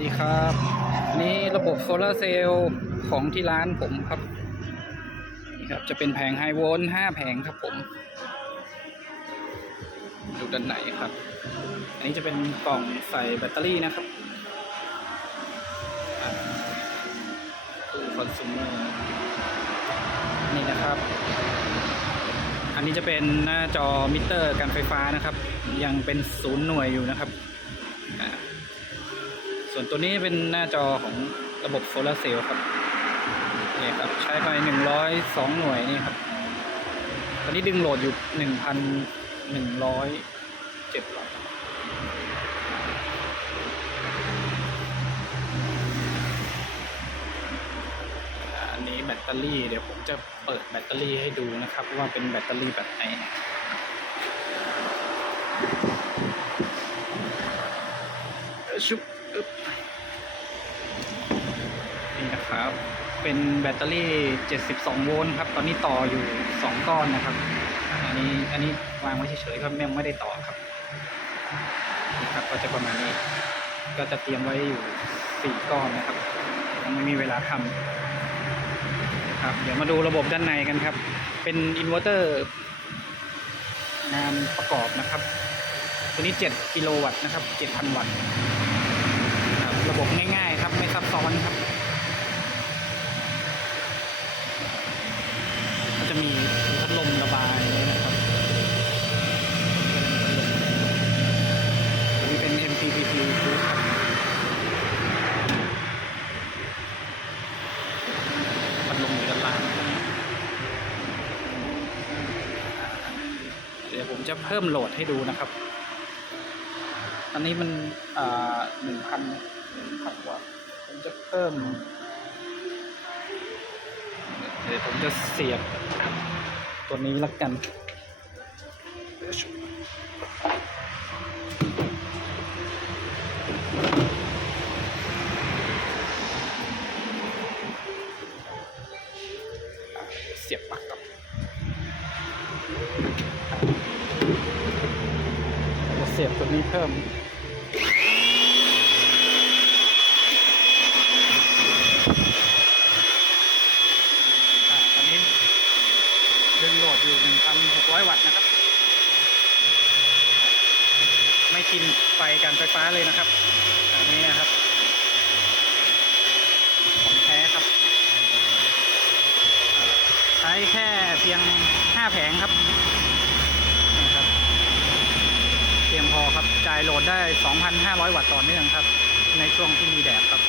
ดีครับนนี้ระบบโซลาร์เซลล์ของที่ร้านผมครับ นี่ครับจะเป็นแผงไฮโวลต์5แผงครับผม ดูด้านไหนครับ อันนี้จะเป็นกล่องใส่แบตเตอรี่นะครับตู้คอน sumer นี่นะครับ อันนี้จะเป็นหน้าจอมิเตอร์การไฟฟ้านะครับ ยังเป็นศูนย์หน่วยอยู่นะครับอ่า ส่วนตัวนี้เป็นหน้าจอของระบบโซลาร์เซลล์ครับนี่ครับ ใช้ไปหนึ่งร้อยสองหน่วยนี่ครับ ตอนนี้ดึงโหลดอยู่หนึ่งพันหนึ่งร้อยเจ็ดวัตต์อ่าอันนี้แบตเตอรี่เดี๋ยวผมจะเปิดแบตเตอรี่ให้ดูนะครับ ว่าเป็นแบตเตอรี่แบบไหนชุบอึ๊บ นี่นะครับ เป็นแบตเตอรี่ 72 โวลต์ครับ ตอนนี้ต่ออยู่ 2 ก้อนนะครับ อันนี้อันนี้วางไว้เฉยๆก็ยังไม่ได้ต่อครับนี่ครับ ก็จะประมาณนี้ ก็จะเตรียมไว้อยู่ 4 ก้อนนะครับยังไม่มีเวลาทำครับ เดี๋ยวมาดูระบบด้านในกันครับ เป็นอินเวอร์เตอร์งานประกอบนะครับ ตัวนี้ 7 กิโลวัตต์นะครับ 7,000 วัตต์ครับระบบง่ายๆครับ ไม่ซับซ้อนครับก็จะมีพัดลมระบายนะครับอันนี้เป็น MPPT ครับพัดลมอยู่ด้านล่างเดี๋ยวผม จะเพิ่มโหลดให้ดูนะครับ อันนี้มันหนึ่งพันหนึ่งพันกว่าผมจะเพิ่ม เดี๋ยวผมจะเสียบตัวนี้ละกันเสียบปลั๊กครับ เสียบตัวนี้เพิ่มอ่าตอนนี้ดึงโหลดอยู่1,600 วัตต์นะครับ ไม่กินไฟการไฟฟ้าเลยนะครับ อันนี้นะครับ ของแท้ครับ ใช้แค่เพียง 5 แผงครับนี่ครับ เพียงพอครับ จ่ายโหลดได้ 2,500 วัตต์ต่อเนื่องครับ ในช่วงที่มีแดดครับ